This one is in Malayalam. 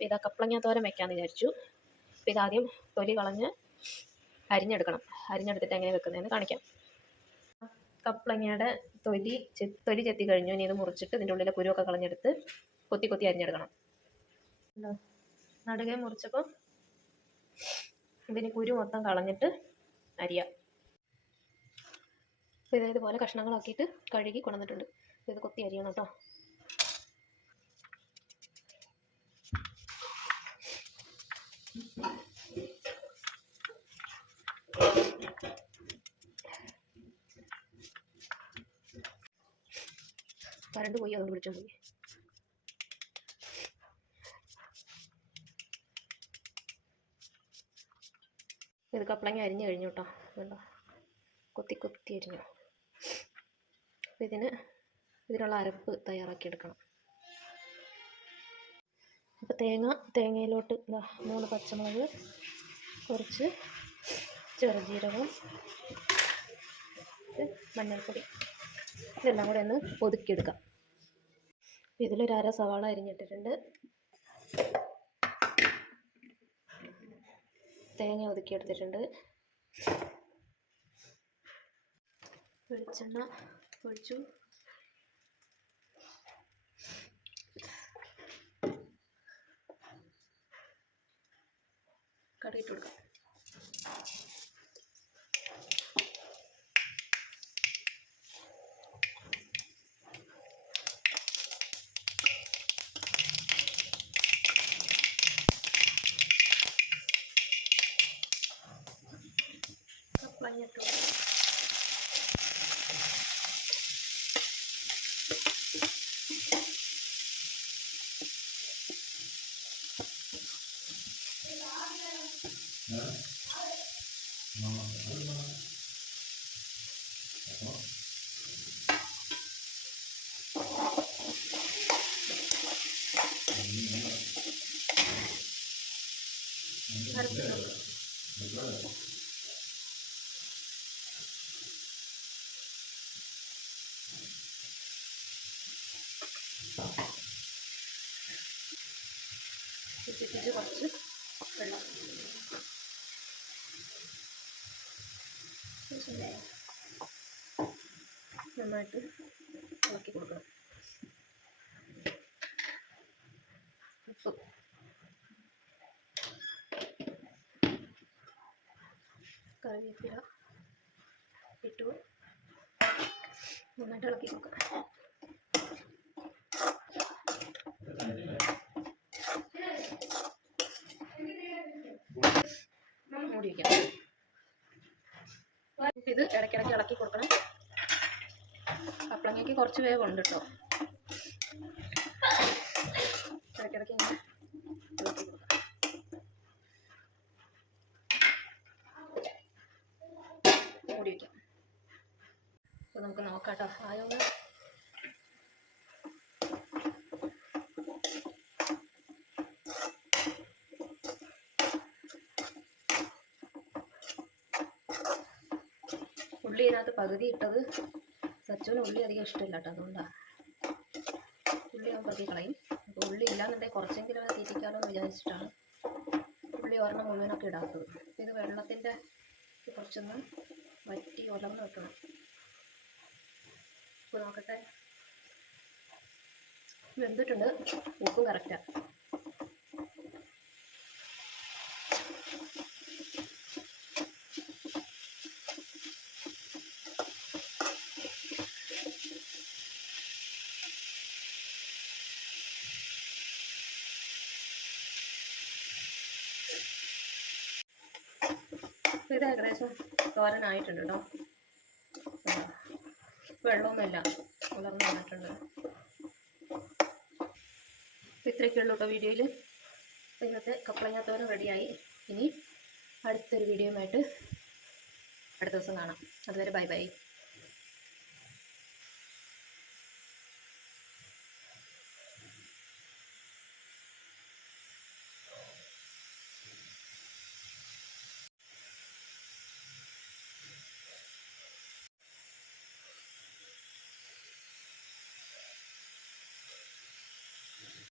അപ്പോൾ ഇതാ കപ്പളങ്ങ തോരൻ വെക്കാമെന്ന് വിചാരിച്ചു അപ്പോൾ ഇതാദ്യം തൊലി കളഞ്ഞ് അരിഞ്ഞെടുക്കണം. അരിഞ്ഞെടുത്തിട്ട് എങ്ങനെ വെക്കുന്നതെന്ന് കാണിക്കാം. കപ്പളങ്ങയുടെ തൊലി ചെ- തൊലി ചെത്തി കഴിഞ്ഞു. ഇനി ഇത് മുറിച്ചിട്ട് ഇതിന്റെ ഉള്ളിലെ കുരുവൊക്കെ കളഞ്ഞെടുത്ത് കൊത്തി കൊത്തി അരിഞ്ഞെടുക്കണം? നടുകെ മുറിച്ചപ്പോൾ ഇതിന് കുരു മൊത്തം കളഞ്ഞിട്ട് അരിയാം. അപ്പോൾ ഇതേപോലെ ഇതുപോലെ കഷ്ണങ്ങളാക്കിയിട്ട് കഴുകി കൊണ്ടുവന്നിട്ടുണ്ട്. ഇത് കൊത്തി അരിയണം കേട്ടോ. കറണ്ട് പോയി അതുകൊണ്ട് വിളിച്ചോണ്ട് പോയി. ഇത് കപ്പളങ്ങ അരിഞ്ഞു കഴിഞ്ഞു കേട്ടോ വേണ്ട കൊത്തി കൊത്തി അരിഞ്ഞു. അപ്പം ഇതിന് ഇതിനുള്ള അരപ്പ് തയ്യാറാക്കി എടുക്കണം. അപ്പോൾ തേങ്ങ തേങ്ങയിലോട്ട് ഇതാ മൂന്ന് പച്ചമുളക് കുറച്ച് ചെറുജീരകം മഞ്ഞൾപ്പൊടി. ഇതെല്ലാം കൂടെ ഒന്ന് ഒതുക്കിയെടുക്കാം. അപ്പോൾ ഇതിലൊരു അര സവാള അരിഞ്ഞിട്ടിട്ടുണ്ട്. തേങ്ങ ഒതുക്കിയെടുത്തിട്ടുണ്ട്. വെളിച്ചെണ്ണ ഒഴിച്ചു. കറിയിട്ട് കൊടുക്കാം. കപ്പളങ്ങ ഇട്ടു കൊടുക്കാം. അരപ്പ് ഇട്ട് കൊടുക്കാം. ചുറ്റിച്ച് കുറച്ച് വെള്ളം. നന്നായിട്ട് ഇളക്കി കൊടുക്കണം. ഉപ്പ്. കറിവേപ്പില ഇട്ടു. നന്നായിട്ട് ഇളക്കി കൊടുക്കണം മൂടി വയ്ക്കണം ഇത് ഇടയ്ക്കിടയ്ക്ക് ഇളക്കി കൊടുക്കണം. കപ്പളങ്ങയ്ക്ക് കുറച്ച് വേവുണ്ട് കേട്ടോ ഇടയ്ക്കിടയ്ക്ക് ഇങ്ങനെ ഇളക്കി മൂടി വയ്ക്കാം നമുക്ക് നോക്കാം കേട്ടോ ആയോന്ന് ഉള്ളി ഇതിനകത്ത് പകുതി ഇട്ടത് സച്ചുവിന് ഉള്ളി അധികം ഇഷ്ടമില്ല കേട്ടോ അതുകൊണ്ടാണ് ഉള്ളി ഞാൻ പകുതി കളയും. അപ്പോൾ ഉള്ളി ഇല്ലാന്നുണ്ടെങ്കിൽ കുറച്ചെങ്കിലും അത് തിരിക്കാമെന്ന് വിചാരിച്ചിട്ടാണ് ഉള്ളി ഒരെണ്ണം മുഴുവനൊക്കെ ഇടാത്തത്. ഇത് വെള്ളത്തിന്റെ കുറച്ചൊന്ന് വറ്റി ഉലർന്ന് വെക്കണം. ഉപ്പ് നോക്കട്ടെ. വെന്തിട്ടുണ്ട്. ഉപ്പും കറക്റ്റാണ് ഇത് ഏകദേശം തോരനായിട്ടുണ്ട് കേട്ടോ? വെള്ളമൊന്നുമില്ല. ഉലർന്ന് വന്നിട്ടുണ്ട്. ഇത്രയൊക്കെയുള്ളൂ കേട്ടോ വീഡിയോയിൽ ഇന്നത്തെ കപ്പളങ്ങ തോരൻ റെഡിയായി. ഇനി അടുത്തൊരു വീഡിയോയുമായിട്ട് അടുത്ത ദിവസം കാണാം. അതുവരെ ബൈ ബൈ.